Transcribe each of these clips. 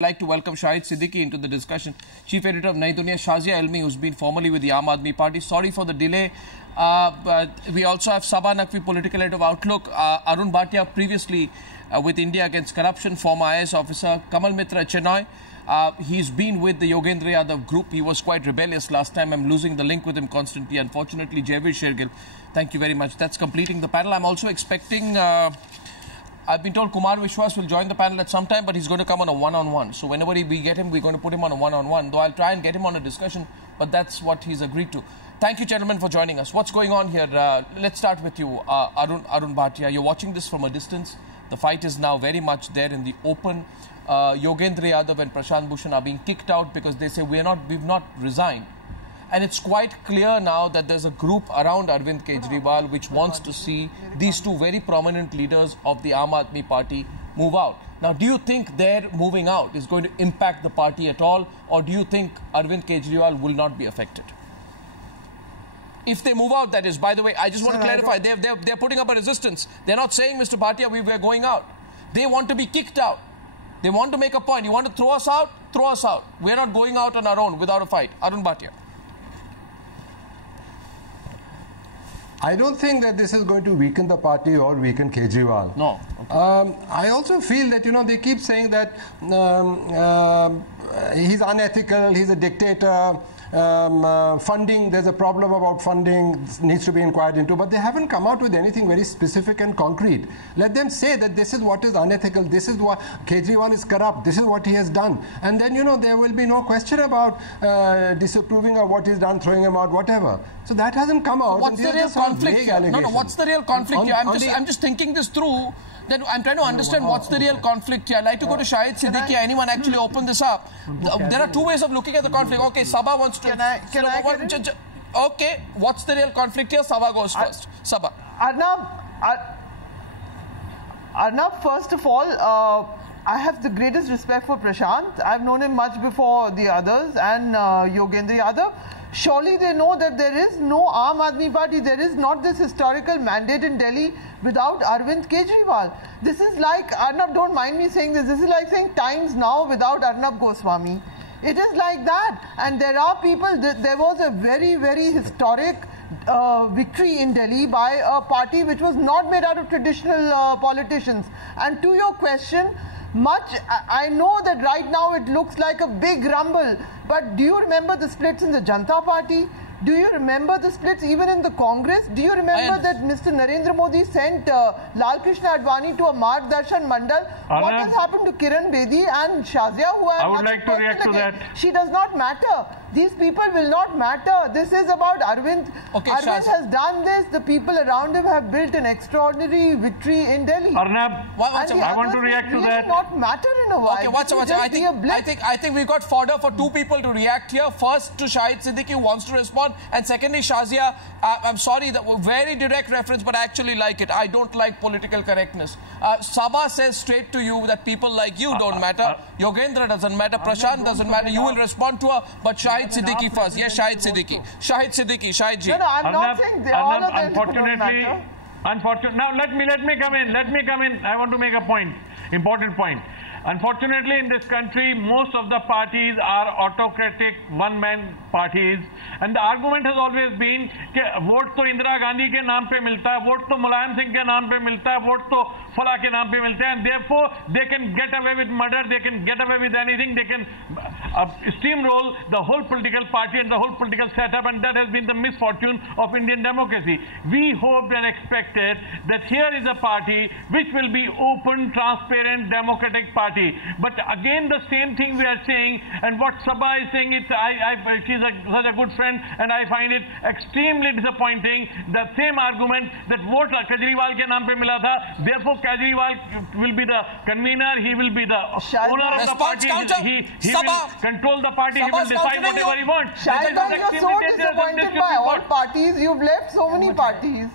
I'd like to welcome Shahid Siddiqui into the discussion. Chief Editor of Duniya, Shazia Ilmi, who's been formerly with the Aam Aadmi Party. Sorry for the delay. But we also have Saba, Naqvi, political head of Outlook. Arun, Bhatia, previously with India Against Corruption, former IS officer. Kamal, Mitra, Chenoy. He's been with the Yogendra Yadav group. He was quite rebellious last time. I'm losing the link with him constantly. Unfortunately, Jaiveer Shergill. Thank you very much. That's completing the panel. I'm also expecting... I've been told Kumar Vishwas will join the panel at some time, but he's going to come on a one-on-one. So whenever we get him, we're going to put him on a one-on-one. Though I'll try and get him on a discussion, but that's what he's agreed to. Thank you, gentlemen, for joining us. What's going on here? Let's start with you, Arun Bhatia. You're watching this from a distance. The fight is now very much there in the open. Yogendra Yadav and Prashant Bhushan are being kicked out because they say we've not resigned. And it's quite clear now that there's a group around Arvind Kejriwal which wants to see these two very prominent leaders of the Aam Aadmi Party move out. Now, do you think their moving out is going to impact the party at all, or do you think Arvind Kejriwal will not be affected? If they move out, that is. By the way, I just want to clarify, they're putting up a resistance. They're not saying, Mr. Bhatia, we're going out. They want to be kicked out. They want to make a point. You want to throw us out? Throw us out. We're not going out on our own without a fight. Arun Bhatia. I don't think that this is going to weaken the party or weaken Kejriwal. No. Okay. I also feel that, they keep saying that he's unethical, he's a dictator, funding, there's a problem about funding, needs to be inquired into, but they haven't come out with anything very specific and concrete. Let them say that this is what is unethical, this is what Kejriwal is corrupt, this is what he has done. And then, there will be no question about disapproving of what he's done, throwing him out, whatever. So that hasn't come out. What's the real conflict here? No, what's the real conflict here? I'm just thinking this through. Then I'm trying to understand what's the real conflict here. I'd like to go to Shahid Siddiqui. Anyone actually open this up? There are two ways of looking at the conflict. Okay, Saba wants to... Okay, what's the real conflict here? Saba goes first. Saba. Arnab, first of all, I have the greatest respect for Prashant. I've known him much before the others and Yogendra Yadav. Surely they know that there is no Aam Aadmi Party. There is not this historical mandate in Delhi without Arvind Kejriwal. This is like, Arnab, don't mind me saying this is like saying Times Now without Arnab Goswami. It is like that. And there are people, there was a very, very historic victory in Delhi by a party which was not made out of traditional politicians. And to your question, I know that right now it looks like a big rumble, but do you remember the splits in the Janata Party? Do you remember the splits even in the Congress? Do you remember that Mr. Narendra Modi sent Lal Krishna Advani to a Margdarshan Mandal? What has happened to Kiran Bedi and Shazia, who I would like to react to that. She does not matter. These people will not matter. This is about Arvind. Okay, Arvind has done this. The people around him have built an extraordinary victory in Delhi. Arnab, I want to react to that. Not matter in a while. Okay, I think we've got fodder for two people to react here. First to Shahid Siddiqui, who wants to respond, and secondly Shazia. I'm sorry, that very direct reference, but I actually like it. I don't like political correctness. Saba says straight to you that people like you don't matter. Yogendra doesn't matter. Prashant doesn't matter. You will respond to her, but Shahid Siddiqui first. Yes, Shahid Siddiqui. Shahid Siddiqui. Shahid ji. No, I'm not saying all of them don't matter. Now let me come in. I want to make a point. Important point. Unfortunately, in this country, most of the parties are autocratic, one-man parties. And the argument has always been that vote to Indira Gandhi ke naam pe milta hai, vote to Mulayam Singh ke naam pe milta hai, vote to Fala ke naam pe milta hai. And therefore, they can get away with murder, they can get away with anything, they can steamroll the whole political party and the whole political setup. And that has been the misfortune of Indian democracy. We hoped and expected that here is a party which will be open, transparent, democratic party. But again, the same thing we are saying, and what Saba is saying, she's such a good friend, and I find it extremely disappointing. The same argument that vote Kejriwal ke naam pe mila tha, therefore Kejriwal will be the convener, he will be the owner of the party, he will control the party, he will decide whatever he wants. Shahid bhai, you're so disappointed by all parties, you've left so many parties.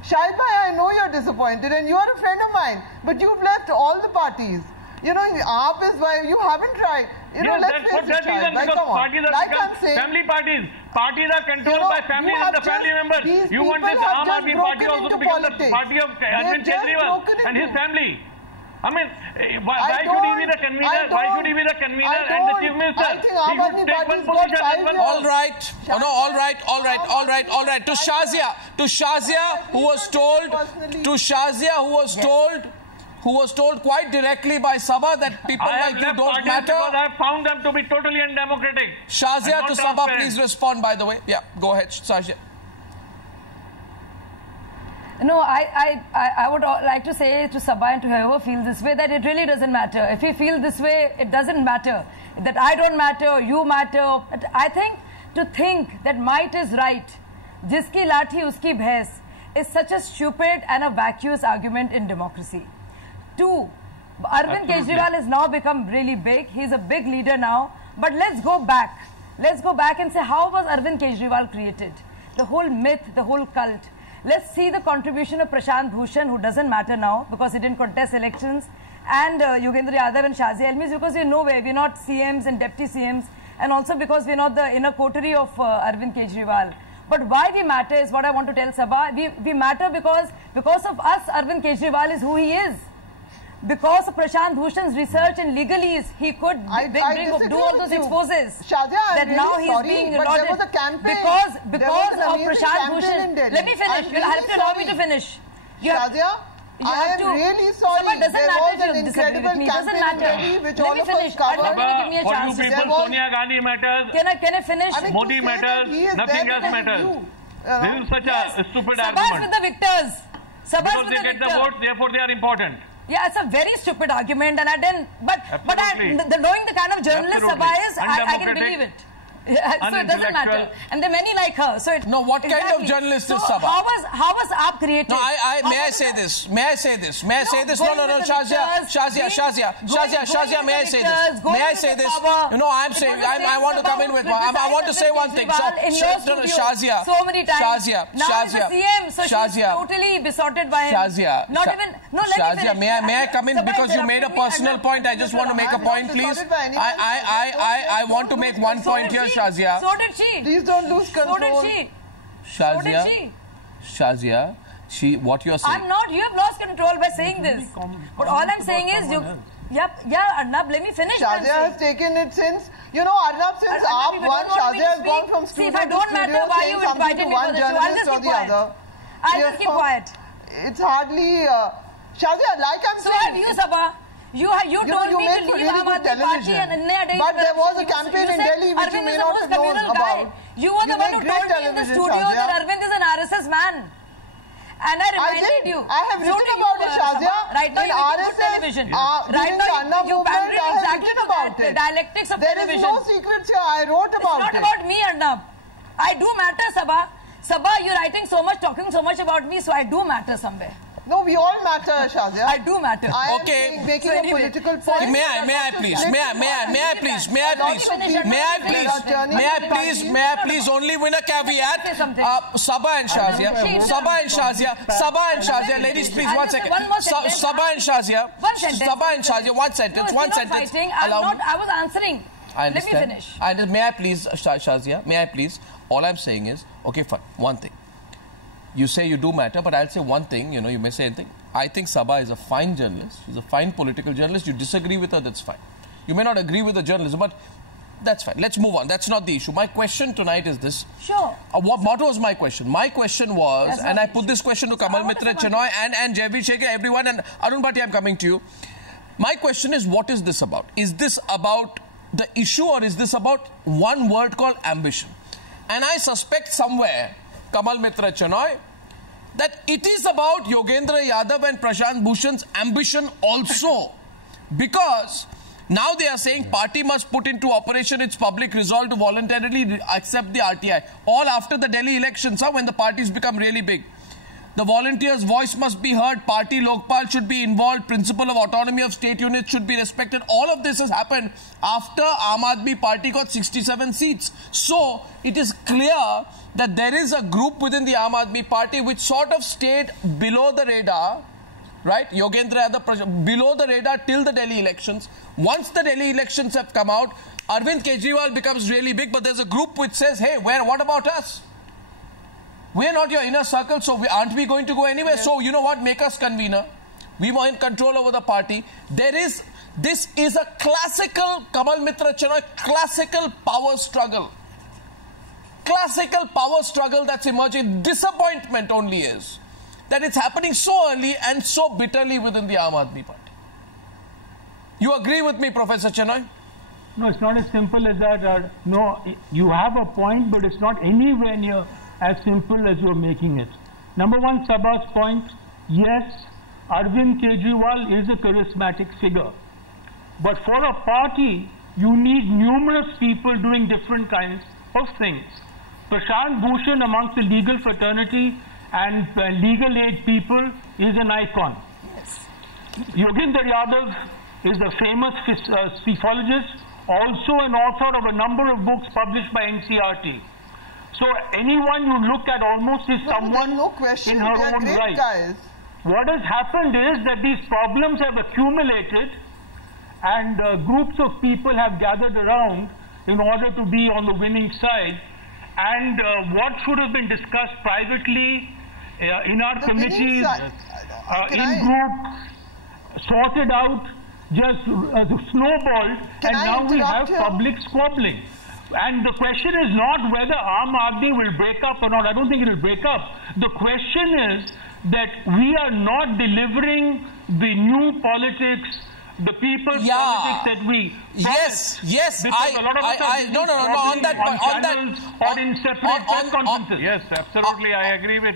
Shahid bhai, I know you're disappointed, and you are a friend of mine, but you've left all the parties. AAP is why you haven't tried. Yes, that's for that reason, because parties are become family parties. Parties are controlled by families and the family members. You want this Aam Aadmi Party also to become the party of Arvind Kejriwal and his family. I mean, why should he be the convener? Why should he be the convener and the chief minister? I think Aam Aadmi Party's got 5 years. All right. Oh, no, all right. To Shazia, who was told quite directly by Saba that people like you don't matter. Because I have found them to be totally undemocratic. Shazia to Saba, please respond, by the way. Yeah, go ahead, Shazia. No, I would like to say to Saba and to whoever feels this way that it really doesn't matter. If you feel this way, it doesn't matter. That I don't matter, you matter. I think to think that might is right, jiski lathi uski bhais, is such a stupid and a vacuous argument in democracy. 2, Arvind Kejriwal has now become really big. He's a big leader now. But let's go back. Let's go back and say, how was Arvind Kejriwal created? The whole myth, the whole cult. Let's see the contribution of Prashant Bhushan, who doesn't matter now because he didn't contest elections, and Yogendra Yadav and Shazia Ilmi, because we're nowhere. We're not CMs and deputy CMs, and also because we're not the inner coterie of Arvind Kejriwal. But why we matter is what I want to tell Saba. We matter because of us, Arvind Kejriwal is who he is. Because of Prashant Bhushan's research and legalese, he could do all those exposes. Shazia, that really now he's sorry, being but lauded. there was a campaign. Because of Prashant Bhushan. Let me finish. You'll have to allow me to finish. Shazia, I am really sorry. There was an incredible campaign in Delhi which all of us covered. For you people, Sonia Gandhi matters. Can I finish? Modi matters. Nothing else matters. This is such a stupid argument. Sabba's with the victors. Because they get the votes, therefore they are important. Yeah, it's a very stupid argument, and I didn't. But knowing the kind of journalist Saba is, I can believe it. So it doesn't matter, and there are many like her. So no, what kind of journalist is Saba? How was AAP created? No, may I say this? No, Shazia, may I say this? May I say this? No, I want to come in with. I want to say one thing. Shazia, so many times. Shazia, so she's totally besotted by him. Shazia, no, let Shazia, may I come in because you made a personal point? I just want to make a point, please. I want to make one point here. Shazia. So did she. Please don't lose control. So did she. Shazia, what you are saying. I'm not. You have lost control by saying this. But all I'm saying is, Arnab, let me finish. Shazia has taken it since, Arnab, since AAP won, Shazia has gone from studio to studio. See, if I don't matter why you invited me for the show, I'll just keep quiet. I'll just keep quiet. It's hardly, Shazia, like I'm saying. So have you, Saba. You told me to leave Aam Aadmi Party and but there was a campaign in Delhi which you may not have known about. You were the one who told me in the studio that Arvind is an RSS man. And I reminded you. I have written about it, Shazia. Right now you're making good television. Right now you're pandering exactly to that, the dialectics of television. There is no secrets here. I wrote about it. It's not about me, Arnab. I do matter, Saba. Saba, you're writing so much, talking so much about me, so I do matter somewhere. No, we all matter, Shazia. I do matter. I am making a political point. May I please only win a caveat. Saba and Shazia, ladies, please, one second. Saba and Shazia, one sentence. I was answering. I understand. Let me finish. May I please, Shazia, may I please? All I'm saying is, okay, fine, one thing. You say you do matter, but I'll say one thing, you may say anything. I think Saba is a fine journalist. She's a fine political journalist. You disagree with her, that's fine. You may not agree with the journalism, but that's fine. Let's move on. That's not the issue. My question tonight is this. Sure. What was my question? My question was, and I put this question to Kamal, Mitra, Chenoy, and Javi Sheikh, everyone, and Arun Bhatia, I'm coming to you. My question is, what is this about? Is this about the issue, or is this about one word called ambition? And I suspect somewhere, Kamal, Mitra, Chenoy, that it is about Yogendra Yadav and Prashant Bhushan's ambition also. Because now they are saying party must put into operation its public resolve to voluntarily accept the RTI. All after the Delhi elections, when the parties become really big. The volunteers' voice must be heard. Party Lokpal should be involved. Principle of autonomy of state units should be respected. All of this has happened after Aam Aadmi Party got 67 seats. So, it is clear that there is a group within the Aam Aadmi Party which sort of stayed below the radar, right? Yogendra Yadav below the radar till the Delhi elections. Once the Delhi elections have come out, Arvind Kejriwal becomes really big, but there's a group which says, hey, what about us? We're not your inner circle, so aren't we going to go anywhere? So, you know what? Make us convener. We were in control over the party. This is a classical, Kamal, Mitra, Chenoy, classical power struggle. Classical power struggle that's emerging. Disappointment only is that it's happening so early and so bitterly within the Aam Aadmi Party. You agree with me, Professor Chenoy? No, it's not as simple as that. No, you have a point, but it's not anywhere near as simple as you're making it. Number one, Saba's point, yes, Arvind Kejriwal is a charismatic figure. But for a party, you need numerous people doing different kinds of things. Prashant Bhushan amongst the legal fraternity and legal aid people is an icon. Yes. Yogendra Yadav is a famous psephologist, also an author of a number of books published by NCRT. So anyone you look at almost is someone in her own right. Guys. What has happened is that these problems have accumulated and groups of people have gathered around in order to be on the winning side. And what should have been discussed privately in our committees, in groups, sorted out, just snowballed, and now we have public squabbling. And the question is not whether Aam Aadmi will break up or not. I don't think it will break up. The question is that we are not delivering the new politics, the people's politics that we promised. Yes, because a lot of us are on that or in separate press conferences. Yes, absolutely, I agree with.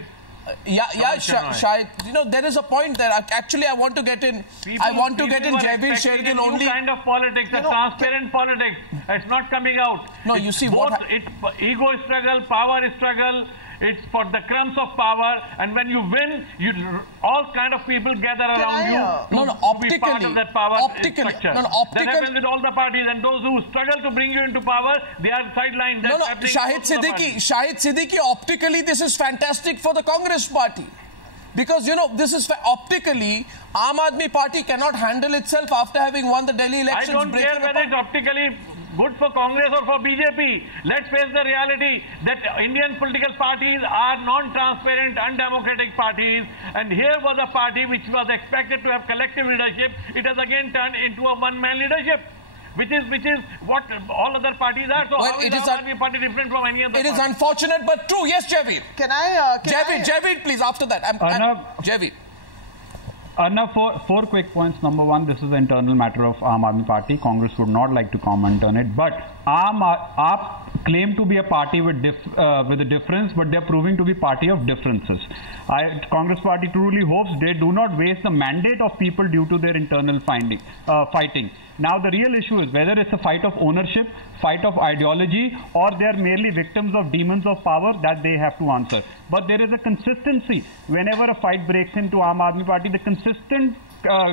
Shahid, you know, there is a point there. Actually, I want to get in. I want to get in Javier Shergill only. Kind of politics, a transparent politics. It's not coming out. No, you see both ego struggle, power struggle. It's for the crumbs of power, and when you win, all kind of people gather around you. Optically, be part of that power structure. That happens with all the parties, and those who struggle to bring you into power, they are sidelined. Shahid Siddiqui, optically, this is fantastic for the Congress party. Because, you know, this is optically, Aam Aadmi Party cannot handle itself after having won the Delhi elections. I don't care whether it's optically good for Congress or for BJP. Let's face the reality that Indian political parties are non-transparent, undemocratic parties. And here was a party which was expected to have collective leadership. It has again turned into a one-man leadership, which is what all other parties are. So how is Aam Aadmi Party different from any other party? It is unfortunate but true. Yes, Javier. Javier, please, after that. Javier. Arnab, four quick points. Number one, this is an internal matter of Aam Aadmi Party. Congress would not like to comment on it. But AAP claim to be a party with a difference, but they're proving to be party of differences. Congress Party truly hopes they do not waste the mandate of people due to their internal fighting. Now, the real issue is whether it's a fight of ownership, fight of ideology, or they are merely victims of demons of power that they have to answer. But there is a consistency. Whenever a fight breaks into Aam Aadmi Party, the consistent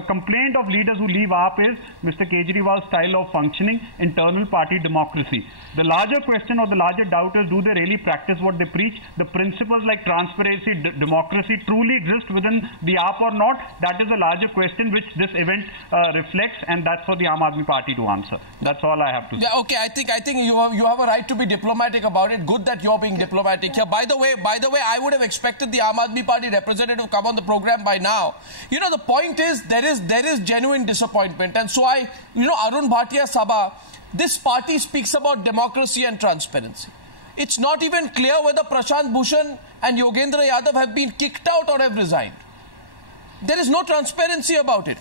complaint of leaders who leave AAP is Mr. Kejriwal's style of functioning, internal party democracy. The larger question or the larger doubt is, do they really practice what they preach? The principles like transparency, democracy truly exist within the AAP or not? That is a larger question which this event reflects, and that's for the Aam Aadmi Party to answer. That's all I have to say. Yeah, okay, I think you have a right to be diplomatic about it. Good that you're being diplomatic here. By the way, I would have expected the Aam Aadmi Party representative to come on the program by now. You know, the point is, there is genuine disappointment, and so Arun, Bhatia, Saba, this party speaks about democracy and transparency. It's not even clear whether Prashant Bhushan and Yogendra Yadav have been kicked out or have resigned. There is no transparency about it.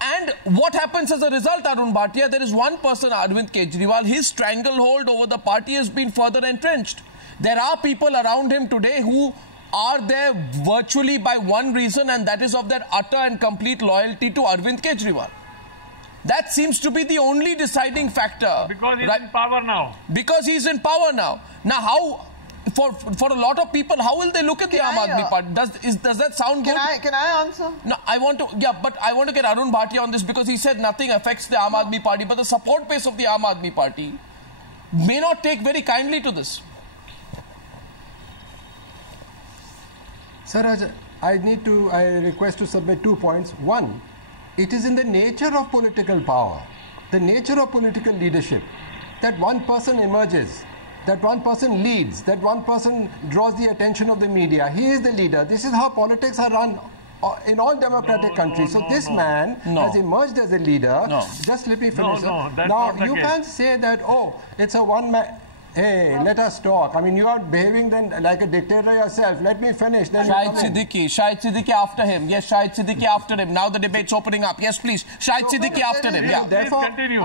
And what happens as a result, Arun Bhatia? There is one person, Arvind Kejriwal, his stranglehold over the party has been further entrenched. There are people around him today who are there virtually by one reason, and that is of their utter and complete loyalty to Arvind Kejriwal. That seems to be the only deciding factor. Because he's in power now. Because he's in power now. Now, how, for a lot of people, how will they look at the Aam Aadmi Party? Does that sound good? Can I answer? No, I want to get Arun Bhatia on this, because he said nothing affects the Aam Aadmi Party, but the support base of the Aam Aadmi Party may not take very kindly to this. Sir, I request to submit 2 points. One, it is in the nature of political power, the nature of political leadership, that one person emerges, that one person leads, that one person draws the attention of the media. He is the leader. This is how politics are run in all democratic countries. So this man has emerged as a leader. Just let me finish. Now, you can't say that, oh, it's a one-man... Hey, let us talk. I mean, you are behaving then like a dictator yourself. Let me finish. Then Shahid Siddiqui after him. Yes, Shahid Siddiqui after him. Now the debate's opening up. Yes, please. Shahid Siddiqui after him. Yeah. Therefore, continue.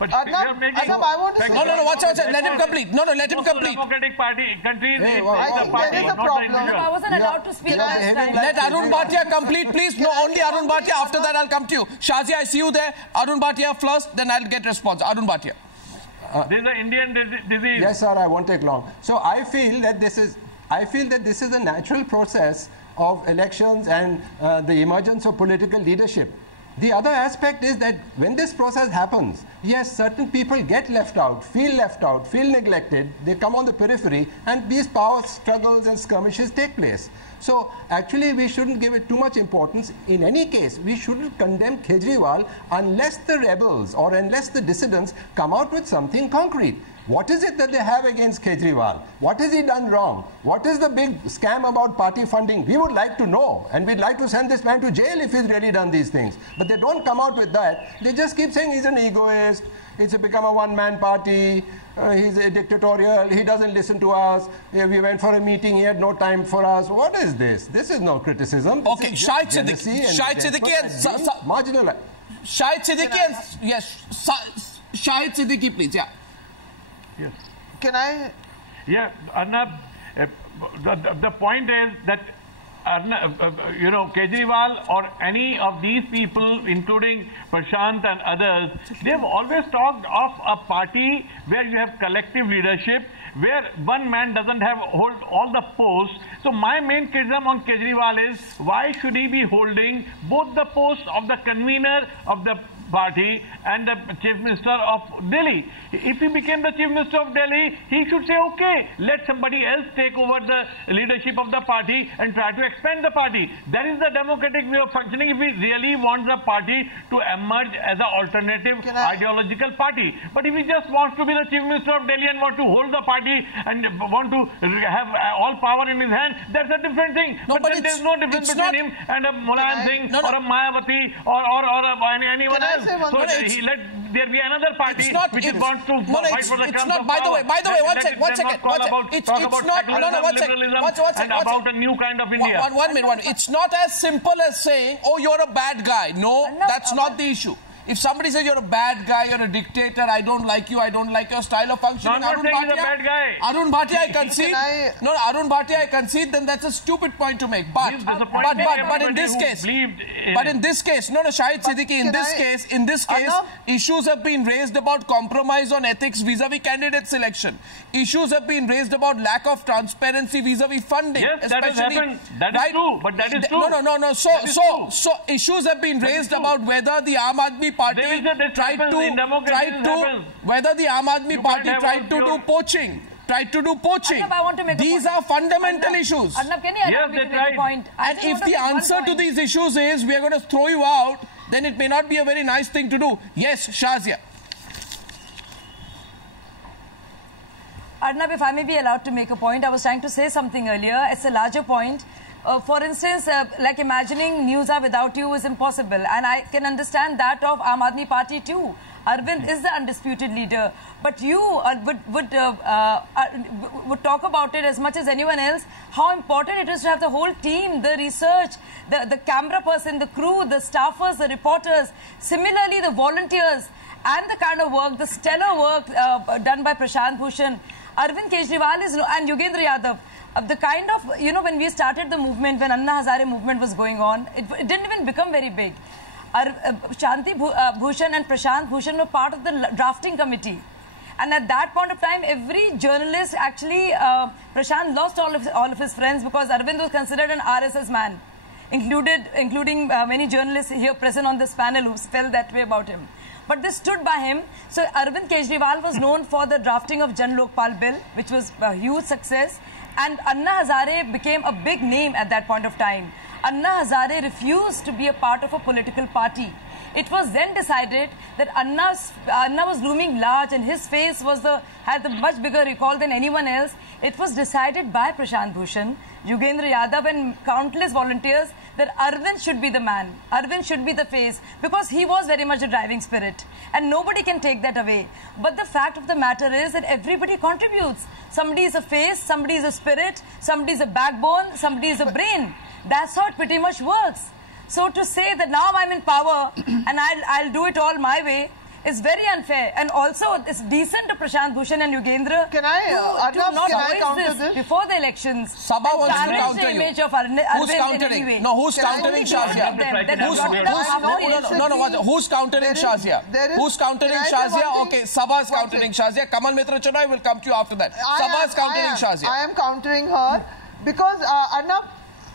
But Arnab, I want to say... No, watch out. Let him complete. No, let him complete. Democratic party countries, I think there is a problem. I wasn't allowed to speak last time. Let Arun Bhatia complete, please. No, only Arun Bhatia. After that, I'll come to you. Shazia, I see you there. Arun Bhatia first, then I'll get response. Arun Bhatia. This is an Indian disease. Yes, sir, I won't take long. So I feel that this is a natural process of elections and the emergence of political leadership. The other aspect is that when this process happens, yes, certain people get left out, feel neglected, they come on the periphery, and these power struggles and skirmishes take place. So actually we shouldn't give it too much importance. In any case, we shouldn't condemn Kejriwal unless the rebels or unless the dissidents come out with something concrete. What is it that they have against Kejriwal? What has he done wrong? What is the big scam about party funding? We would like to know, and we'd like to send this man to jail if he's really done these things. But they don't come out with that. They just keep saying he's an egoist, it's become a one-man party, he's a dictatorial, he doesn't listen to us, we went for a meeting, he had no time for us. What is this? This is no criticism. This okay, Shahid Siddiqui and marginal. Shahid Siddiqui and yes, Shahid Siddiqui, please. Yeah. Yes. Can I? Yeah, Arnab, the point is that Arnab, Kejriwal or any of these people, including Prashant and others, they've always talked of a party where you have collective leadership, where one man doesn't hold all the posts. So my main criticism on Kejriwal is, why should he be holding both the posts of the convener of the party and the Chief Minister of Delhi? If he became the Chief Minister of Delhi, he should say, okay, let somebody else take over the leadership of the party and try to expand the party. That is the democratic way of functioning if he really wants the party to emerge as an alternative ideological party. But if he just wants to be the Chief Minister of Delhi and want to hold the party and want to have all power in his hand, that's a different thing. No, but then there's no difference between him and a Mulayam Singh or a Mayawati or anyone else. So let there be another party which wants to fight for the crumbs of power. By the way, one second. Talk about liberalism and about a new kind of India. One minute. It's not as simple as saying, oh, you're a bad guy. No, that's not the issue. If somebody says you're a bad guy, you're a dictator, I don't like you, I don't like your style of functioning, no, I'm not saying he's a bad guy. Arun Bhatia, I concede. Arun Bhatia, I concede, then that's a stupid point to make. But in this case, Shahid Siddiqui, in this case, issues have been raised about compromise on ethics vis-a-vis candidate selection. Issues have been raised about lack of transparency vis-a-vis funding. Yes, that has happened. That is true. But that is true. No. So issues have been raised about whether the Aam Aadmi Party tried to do poaching. Arnab, I want to make These are fundamental issues. Arnab, can you allow me to make a point? And if the answer to these issues is we are going to throw you out, then it may not be a very nice thing to do. Yes, Shazia. Arnab, if I may be allowed to make a point, I was trying to say something earlier. It's a larger point. For instance, like imagining Newshour without you is impossible. And I can understand that of Aam Aadmi Party too. Arvind is the undisputed leader. But you would talk about it as much as anyone else, how important it is to have the whole team, the research, the camera person, the crew, the staffers, the reporters, similarly the volunteers, and the kind of work, the stellar work done by Prashant, Bhushan, Arvind Kejriwal and Yogendra Yadav. The kind of, when we started the movement, when Anna Hazare movement was going on, it didn't even become very big. Bhushan and Prashant Bhushan were part of the drafting committee. And at that point of time, every journalist actually, Prashant lost all of his friends because Arvind was considered an RSS man, including many journalists here present on this panel who felt that way about him. But they stood by him. So Arvind Kejriwal was known for the drafting of Jan Lokpal Bill, which was a huge success. And Anna Hazare became a big name at that point of time. Anna Hazare refused to be a part of a political party. It was then decided that Anna was looming large and his face had a much bigger recall than anyone else. It was decided by Prashant Bhushan, Yogendra Yadav and countless volunteers that Arvind should be the man. Arvind should be the face, because he was very much the driving spirit. And nobody can take that away. But the fact of the matter is that everybody contributes. Somebody is a face, somebody is a spirit, somebody is a backbone, somebody is a brain. That's how it pretty much works. So to say that now I'm in power and I'll do it all my way is very unfair. And also, it's decent to Prashant, Bhushan and Yogendra to not voice this before the elections. Saba wants to counter you. Who's countering? No, who's countering Shazia? Who's countering Shazia? Who's countering Shazia? Okay, Saba is countering Shazia. Kamal, Mitra, Chenoy will come to you after that. Saba is countering Shazia. I am countering her because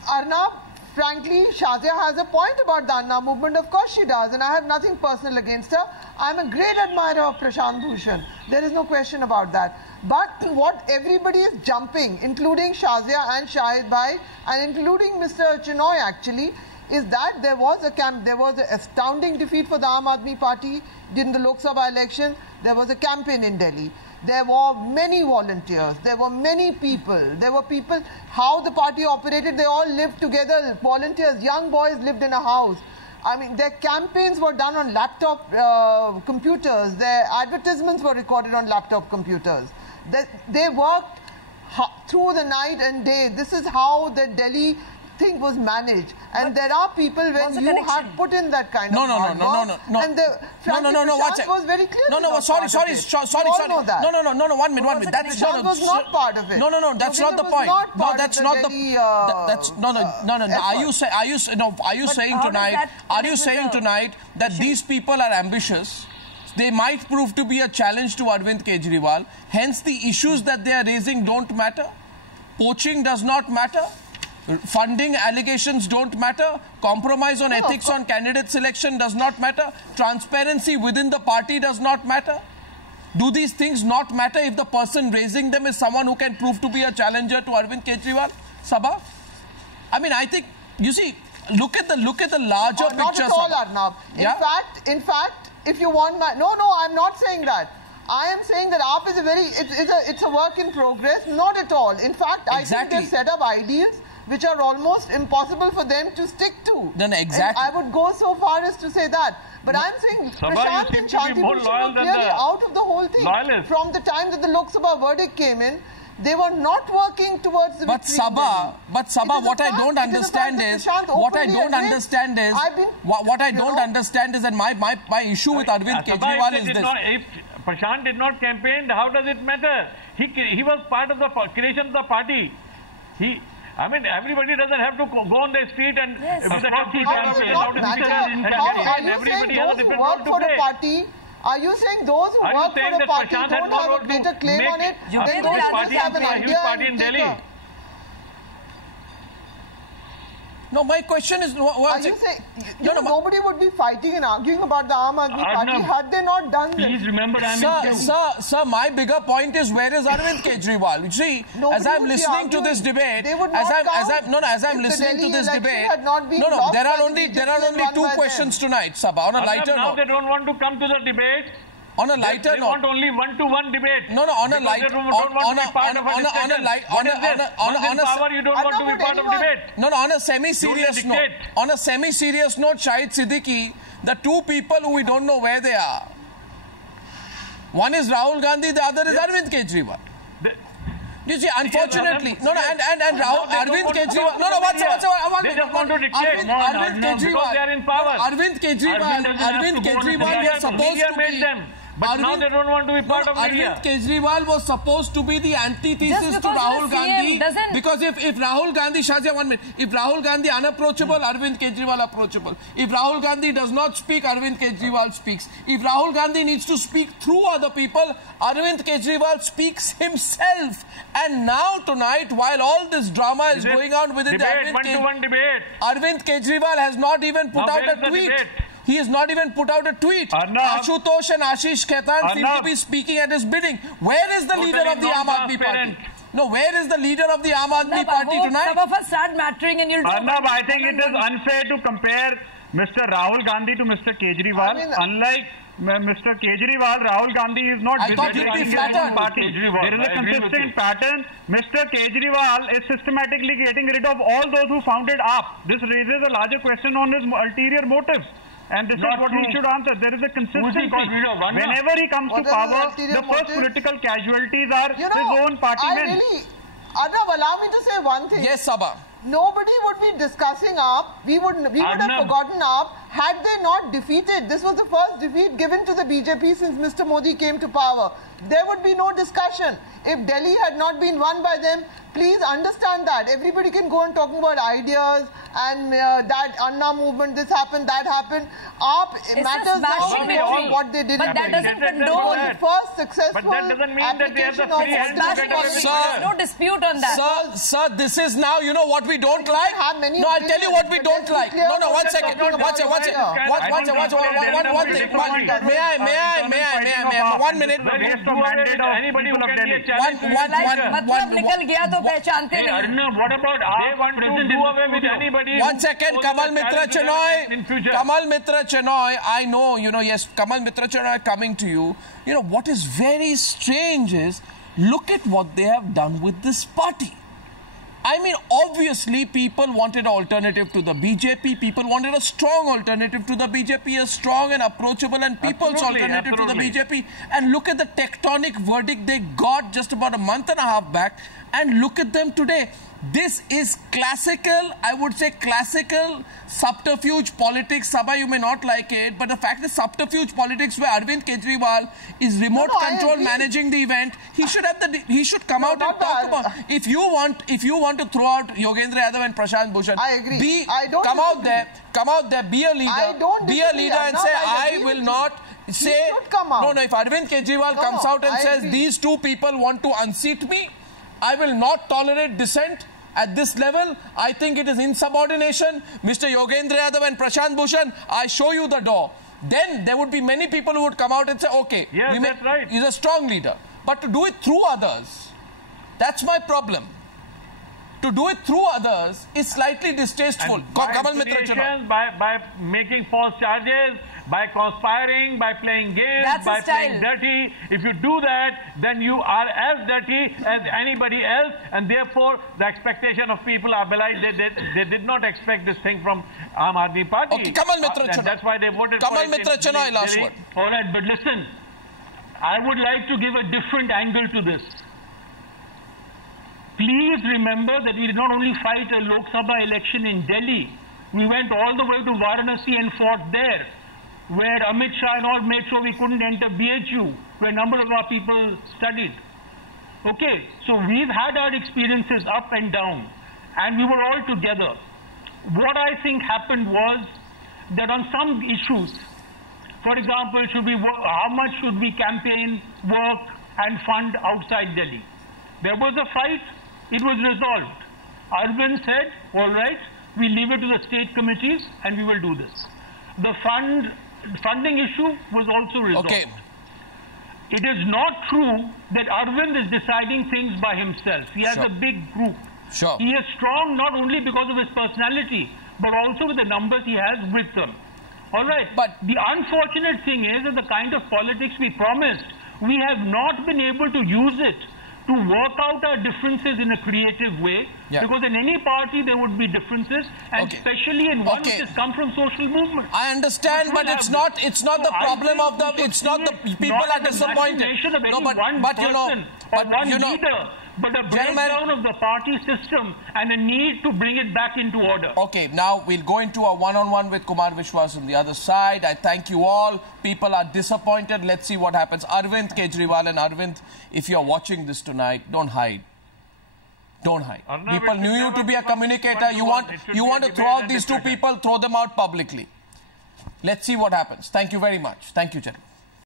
Arnab, frankly, Shazia has a point about the Anna movement. Of course she does, and I have nothing personal against her. I'm a great admirer of Prashant Bhushan. There is no question about that. But what everybody is jumping, including Shazia and Shahid Bhai, and including Mr. Chenoy actually, is that there was an astounding defeat for the Aam Aadmi Party in the Lok Sabha election. There was a campaign in Delhi. There were many volunteers. There were many people. There were people, how the party operated, they all lived together. Volunteers, young boys lived in a house. I mean, their campaigns were done on laptop computers. Their advertisements were recorded on laptop computers. They worked through the night and day. This is how the Delhi thing was managed. And there are people when you have put in that kind of hard work. And Prashant was very clear. Sorry. No, 1 minute. Prashant was not part of it. No, that's not the point. No, that's not the. No. Are you saying tonight that these people are ambitious? They might prove to be a challenge to Arvind Kejriwal. Hence, the issues that they are raising don't matter. Poaching does not matter. Funding allegations don't matter. Compromise on ethics on candidate selection does not matter. Transparency within the party does not matter. Do these things not matter if the person raising them is someone who can prove to be a challenger to Arvind Kejriwal? Saba? I mean, I think, you see, look at the larger picture. Not at all, Arnab. In fact, if you want my... No, I'm not saying that. I am saying that AAP is it's a work in progress. Not at all. In fact, I think they've set up ideals which are almost impossible for them to stick to. Then exactly. And I would go so far as to say that. But I'm saying Prashant and Shanti were clearly out of the whole thing. From the time that the Lok Sabha verdict came in, they were not working towards the But Saba, what I don't understand is that my issue with Arvind Kejriwal is this. If Prashant did not campaign, how does it matter? He was part of the creation of the party. I mean, everybody doesn't have to go on the street and with a happy campaign. Everybody has a different role to play. Are you saying those who work for the party don't have a greater claim on it? Then those others have an idea and take a... No, my question is... Are you saying... nobody would be fighting and arguing about the Aam Aadmi Party had they not done this. Please remember... Sir, my bigger point is where is Arvind Kejriwal? You see, as I'm listening to this debate... There are only two questions tonight, Saba, on a lighter note. Now they don't want to come to the debate. On a lighter note. They want only one-to-one debate. No, on a lighter note. No, on a semi-serious note. On a semi-serious note, Shahid, Siddiqui, the two people who we don't know where they are. One is Rahul Gandhi, the other is Arvind Kejriwal. You see, unfortunately, Arvind Kejriwal. They just want to dictate. Because they are in power. Arvind Kejriwal was supposed to be. But now they don't want to be part of media. Arvind Kejriwal was supposed to be the antithesis to Rahul Gandhi. Because if Rahul Gandhi, Shazia, 1 minute, if Rahul Gandhi unapproachable, Arvind Kejriwal approachable. If Rahul Gandhi does not speak, Arvind Kejriwal speaks. If Rahul Gandhi needs to speak through other people, Arvind Kejriwal speaks himself. And now tonight, while all this drama is going on within the Arvind Kejriwal has not even put out a tweet. He has not even put out a tweet. Ashutosh and Ashish Khaitan seem to be speaking at his bidding. Where is the leader of the Aam Aadmi Party? No, where is the leader of the Aam Aadmi Party tonight? Some of us start mattering and you'll... Arnab, I think it is unfair to compare Mr. Rahul Gandhi to Mr. Kejriwal. Unlike Mr. Kejriwal, Rahul Gandhi is not visiting his own party. There is a consistent pattern. Mr. Kejriwal is systematically getting rid of all those who founded AAP. This raises a larger question on his ulterior motives. And this is what he should answer. There is a consistency. Whenever he comes to power, the first political casualties are his own party men. Arnab, allow me to say one thing. Yes, Saba. Nobody would be discussing AAP. We would have forgotten AAP had they not defeated. This was the first defeat given to the BJP since Mr. Modi came to power. There would be no discussion. If Delhi had not been won by them, please understand that. Everybody can go on talking about ideas and that Anna movement, this happened, that happened. AAP matters now what they did. But that doesn't condone the first successful But that doesn't mean that they have the free hand to get away. There's no dispute on that. Sir, this is now, you know what we don't like? No, I'll tell you what we don't like. No, one second. One thing. 1 minute. Anybody who can be a challenge. Arnab, what about they want to do away with anybody? 1 second, Kamal Mitra Chenoy. Kamal Mitra Chenoy, I know, yes, Kamal Mitra Chenoy coming to you. What is very strange is, look at what they have done with this party. I mean, obviously, people wanted an alternative to the BJP. People wanted a strong alternative to the BJP, a strong and approachable and people's alternative to the BJP. And look at the tectonic verdict they got just about a month and a half back. And look at them today. This is classical, I would say classical subterfuge politics. Saba, you may not like it, but the fact is subterfuge politics where Arvind Kejriwal is remote control managing the event. He should have he should come out and talk about. If you want to throw out Yogendra Yadav and Prashant Bhushan, I agree. Come out there, be a leader, and say I will not say no. If Arvind Kejriwal comes out and says these two people want to unseat me, I will not tolerate dissent at this level. I think it is insubordination. Mr. Yogendra Yadav and Prashant Bhushan, I show you the door. Then there would be many people who would come out and say, okay, that's right. He's a strong leader. But to do it through others, that's my problem. To do it through others is slightly distasteful. Kamal Mitra Chenoy. By making false charges, by conspiring, by playing games, by playing dirty. If you do that, then you are as dirty as anybody else, and therefore the expectation of people are belied. They did not expect this thing from Aam Aadmi Party. Okay, Kamal Mitra Chenoy. That's why they voted Kamal for Mitra Chenoy, last word. All right, but listen, I would like to give a different angle to this. Please remember that we did not only fight a Lok Sabha election in Delhi, we went all the way to Varanasi and fought there, where Amit Shah and all made sure we couldn't enter BHU, where a number of our people studied. Okay, so we've had our experiences up and down, and we were all together. What I think happened was that on some issues, for example, how much should we campaign, work, and fund outside Delhi? There was a fight. It was resolved. Arvind said, all right, we leave it to the state committees and we will do this. The funding issue was also resolved. Okay. It is not true that Arvind is deciding things by himself. He has a big group. Sure. He is strong not only because of his personality, but also with the numbers he has with them. All right. But the unfortunate thing is that the kind of politics we promised, we have not been able to use it to work out our differences in a creative way, because in any party there would be differences, and especially in one which has come from social movement. I understand, but it's not the problem of the. It's not the people are disappointed. No, but leader. But a breakdown of the party system and a need to bring it back into order. Okay, now we'll go into a one-on-one with Kumar Vishwas on the other side. I thank you all. People are disappointed. Let's see what happens. Arvind Kejriwal and Arvind, if you're watching this tonight, don't hide. Don't hide. People knew you to be a communicator. You want to throw out these two people, throw them out publicly. Let's see what happens. Thank you very much. Thank you, gentlemen.